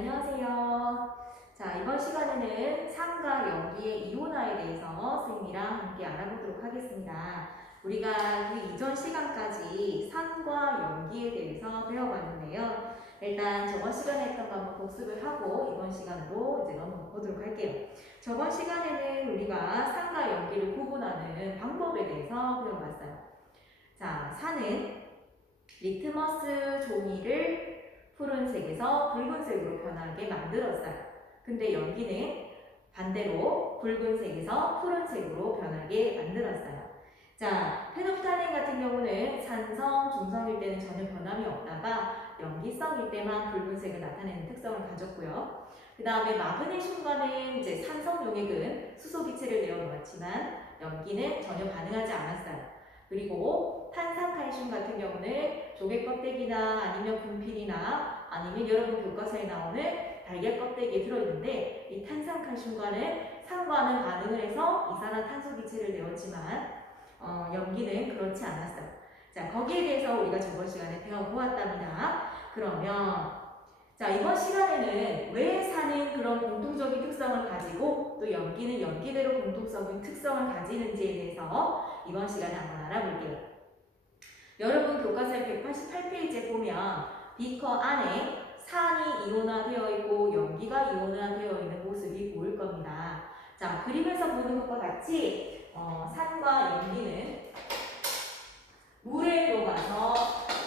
안녕하세요. 자, 이번 시간에는 산과 연기의 이온화에 대해서 선생님이랑 함께 알아보도록 하겠습니다. 우리가 그 이전 시간까지 산과 연기에 대해서 배워봤는데요. 일단 저번 시간에 했던 거 한번 복습을 하고 이번 시간으로 이제 넘어보도록 할게요. 저번 시간에는 우리가 산과 연기를 구분하는 방법에 대해서 배워봤어요. 자, 산은 리트머스 종이를 푸른색에서 붉은색으로 변하게 만들었어요. 근데 연기는 반대로 붉은색에서 푸른색으로 변하게 만들었어요. 자, 페노프탈렌 같은 경우는 산성, 중성일 때는 전혀 변함이 없다가 연기성일 때만 붉은색을 나타내는 특성을 가졌고요. 그 다음에 마그네슘과는 이제 산성 용액은 수소 기체를 내어 놓았지만 연기는 전혀 반응하지 않았어요. 그리고 탄산칼슘 같은 경우는 조개 껍데기나 아니면 분필이나 아니면 여러분 교과서에 나오는 달걀 껍데기에 들어있는데 이 탄산칼슘과는 산과는 반응을 해서 이산화탄소 기체를 내었지만 어, 연기는 그렇지 않았어요. 자 거기에 대해서 우리가 저번 시간에 배워보았답니다. 그러면 자 이번 시간에는 왜 산은 그런 공통적인 특성을 가지고 또 연기는 연기대로 공통적인 특성을 가지는지에 대해서 이번 시간에 한번 알아볼게요. 여러분 교과서의 188페이지에 보면 비커 안에 산이 이온화되어 있고 연기가 이온화되어 있는 모습이 보일 겁니다. 자 그림에서 보는 것과 같이 어, 산과 연기는 물에 녹아서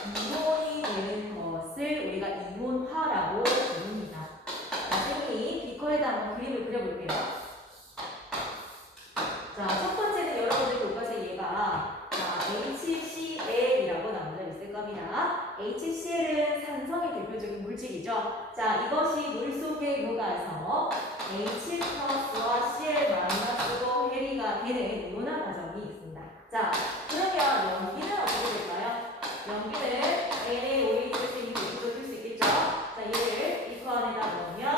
이온이 되는 것을 우리가 이온화라고 부릅니다. 자, 선생님이 비커에다 한번 그림을 그려볼게요. 자, 첫 번째는 여러분들 교과서 얘가 자, HCl이라고 나오져 있을 겁니다. HCl은 산성의 대표적인 물질이죠. 자, 이것이 물 속에 녹아서 H 플러스와 Cl 마이너스로 해리가 되는 이온화 과정이 있습니다. 자, 그러면 연기는 어떻게 될까요? 연기는 NaOH를 생기 대표적일 수 있겠죠? 자, 얘를 이거 안에다 넣으면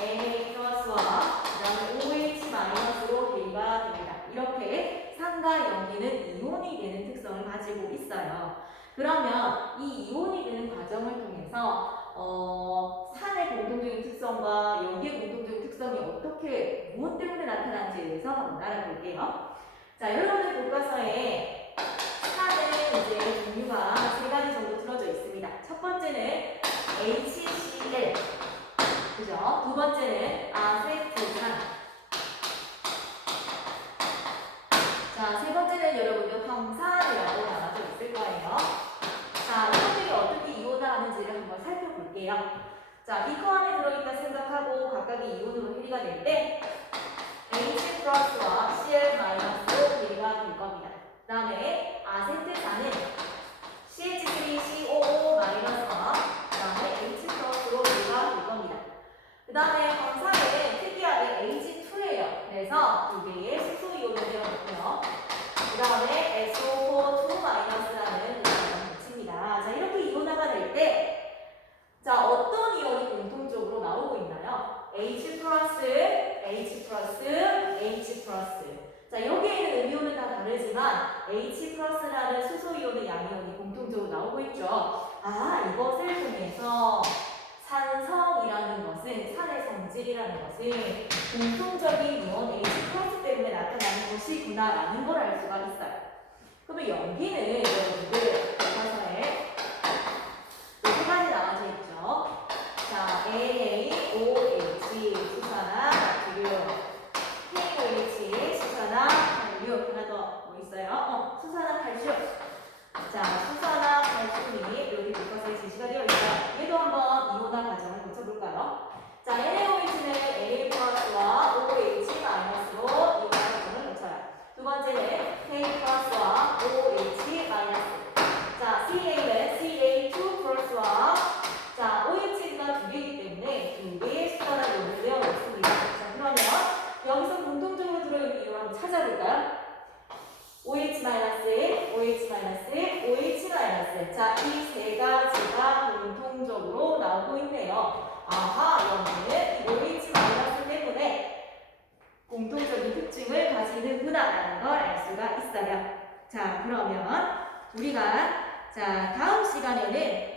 Na 플러스와 그다음에 OH 마이너스로 해리가 됩니다. 이렇게 산과 연기는 이온이 되는 특성을 가지고 있어요. 그러면 이 이온이 되는 과정을 통해서 어, 산의 공통적인 특성과 연기의 공통적인 특성이 어떻게 무엇 때문에 나타나는지에 대해서 한번 알아볼게요. 자, 여러분들 교과서에 산은 이제 종류가 세 가지 정도 틀어져 있습니다. 첫 번째는 HCl, 그죠? 두 번째는 아세트산. 자, 세 번째는 여러분들 황산이라고 나눠져 있을 거예요. 자, 이것들이 어떻게 이온화하는지를 한번 살펴볼게요. 자, 비커 안에 들어있다 생각하고 각각의 이온으로 해리가 될 때 H 플러스와 Cl 마이너스로 해리가 될 겁니다. 그 다음에 아세트산은 CH3COO 마이너스와 그 다음에 H 플러스로 해리가 될 겁니다. 그 다음에 황산은 특이하게 H2예요. 그래서 두 개의 수소 이온을 되어놓고요. 그 다음에 SO4 2 마이너스라는 이온을 붙입니다. 자, 이렇게 이온화가 될 때, 자, 어떤 이온이 공통적으로 나오고 있나요? H 플러스, H 플러스, H 플러스. 자, 여기에 있는 음이온은 다 다르지만 H 플러스라는 수소 이온의 양이온이 공통적으로 나오고 있죠. 아, 이것을 통해서 산성이라는 것은 산의 성질이라는 것은 공통적인 이온 H 플러스 때문에 나타나는 것이구나라는 걸 알 수가 있어요. 그러면 연기는 여러분들 교과서에 세 가지 나와져 있죠. 자, NaOH 수산화 나트륨, KOH 수산화 칼륨 하나 더 뭐 있어요? 어, 자, 수산화 칼슘이 여기 교과서에 제시가 되어 있어요. 얘도 한번 이온화 과정을 거쳐볼까요? 자,는 Na 플러스와 OH 마이너스로 이온화 과정을 거쳐요. 두 번째는 K 플러스와 OH 마이너스. 자, CA는 CA2 플러스와 자, OH가 두 개이기 때문에 두 개의 수산화 이온을 되어 있습니다. 자, 그러면 여기서 공통적으로 들어있는 이온 한번 찾아볼까요? OH 마이너스, OH 마이너스, OH 마이너스. 자, 이 세 가지가 공통적으로 나오고 있네요. 아하, 여기는 OH 마이너스 때문에 공통적인 특징을 가지는구나라는 걸 알 수가 있어요. 자, 그러면 우리가 자 다음 시간에는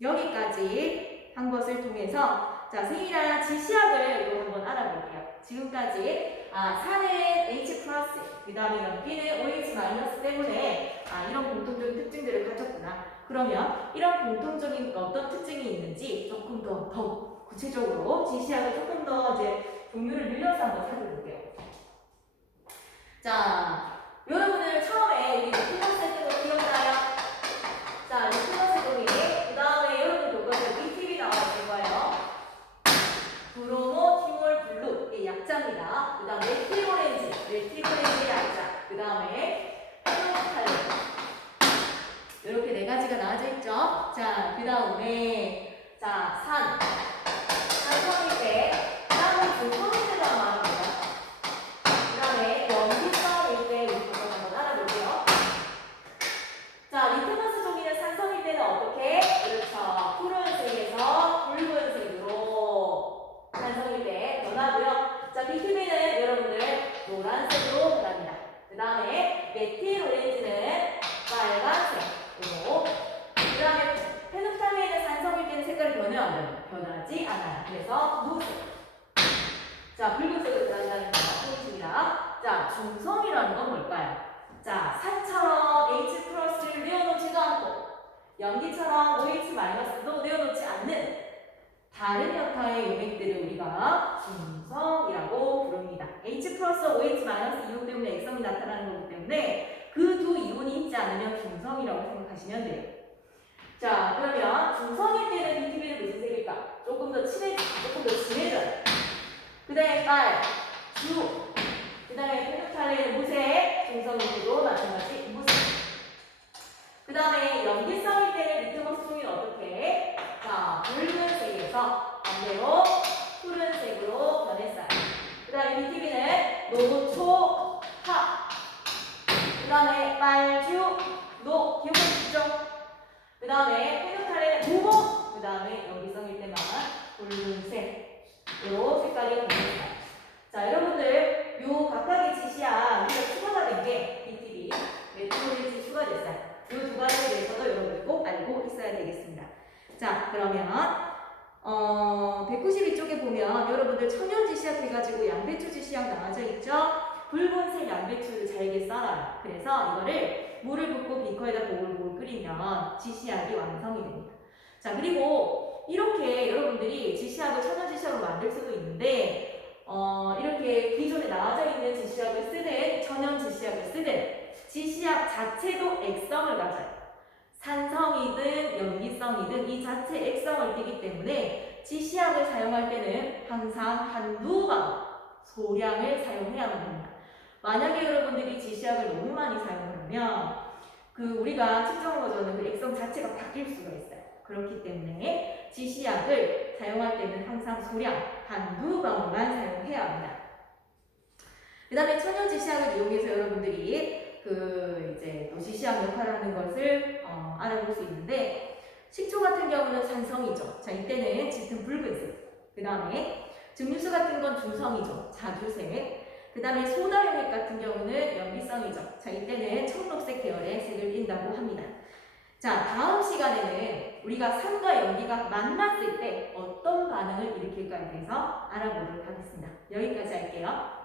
여기까지 한 것을 통해서 자, 세일이나 지시학을 또 한번 알아볼게요. 지금까지 아, 산은 H 플러스, 그 다음에 연기는 OH 마이너스 때문에 아, 이런 공통적인 특징들을 가졌구나. 그러면 이런 공통적인 어떤 특징이 있는지 조금 더, 더 구체적으로 지시학을 조금 더 이제 종류를 늘려서 한번 살펴볼게요. 자, 여러분들 처음에 약자입니다. 그 다음 메틸오렌지, 메틸오렌지의 약자. 그 다음에 플로칼린 이렇게 네 가지가 나와져 있죠. 자, 그 다음에 자, 산, 산성일 때 땀을 불성일 때가 말합니다. 그 다음에 연기성일 때 우리 그거 한번 알아볼게요. 자, 리트머스 종이는 산성일 때는 어떻게? 그렇죠. 푸른색에서 붉은색으로 산성일 때 변하고요. 자, 비트민은 여러분들 노란색으로 변합니다. 그 다음에 메틸 오렌지는 빨간색으로 그 다음에 페노프탈레인은 산성일 때는 색깔이 변해요? 변하지 않아요. 그래서 무색. 자, 붉은색으로 변한다는 거 포인트입니다. 자, 중성이라는 건 뭘까요? 자, 산처럼 H 플러스를 내어놓지도 않고 연기처럼 OH 마이너스도 내어놓지 않는 다른 형태의 용액들을 우리가 중성이라고 부릅니다. H 플러스 OH 마이너스 이온 때문에 액성이 나타나는 거기 때문에 그 두 이온이 있지 않으면 중성이라고 생각하시면 돼요. 자, 그러면 중성일 때는 BTB는 무슨 색일까? 조금 더 친해, 조금 더 진해져요. 그 다음에 빨, 주, 그 다음에 페노탈레는 무색, 중성일 때도 마찬가지 무색. 그 다음에 연기성일 때는 리트머스 종이는 어떻게 해? 자, 붉은색에서 반대로 푸른색으로 변했어요. 그 다음에 BTB는 노초, 화. 그 다음에 빨 주, 노, 기억하시죠? 그 다음에 페노탈레는 무모, 그 다음에 연기성일 때만 붉은색으로 색깔이 변했어요. 자, 여러분들 요 각각의 지시야 우리가 추가가 된 게 BTB, 메트로리지 추가됐어요. 이두 가지에 대해서도 여러분들 꼭 알고 있어야 되겠습니다. 자, 그러면 어, 192쪽에 보면 여러분들 천연 지시약 해가지고 양배추 지시약 나와져 있죠? 붉은색 양배추를 잘게 썰어요. 그래서 이거를 물을 붓고 비커에다 보글보글 끓이면 지시약이 완성이 됩니다. 자, 그리고 이렇게 여러분들이 지시약을 천연 지시약으로 만들 수도 있는데 어, 이렇게 기존에 나와져 있는 지시약을 쓰든 천연 지시약을 쓰든 지시약 자체도 액성을 가져요. 산성이든 염기성이든 이 자체 액성을 띠기 때문에 지시약을 사용할 때는 항상 한두 방 소량을 사용해야만 합니다. 만약에 여러분들이 지시약을 너무 많이 사용하면 그 우리가 측정 버전은 그 액성 자체가 바뀔 수가 있어요. 그렇기 때문에 지시약을 사용할 때는 항상 소량 한두 방울만 사용해야 합니다. 그 다음에 천연 지시약을 이용해서 여러분들이 그 이제 또 지시약 역할을 하는 것을 어, 알아볼 수 있는데 식초 같은 경우는 산성이죠. 자 이때는 짙은 붉은색. 그 다음에 증류수 같은 건 중성이죠. 자주색. 그 다음에 소다 용액 같은 경우는 연기성이죠. 자 이때는 청록색 계열의 색을 띈다고 합니다. 자 다음 시간에는 우리가 산과 연기가 만났을 때 어떤 반응을 일으킬까에 대해서 알아보도록 하겠습니다. 여기까지 할게요.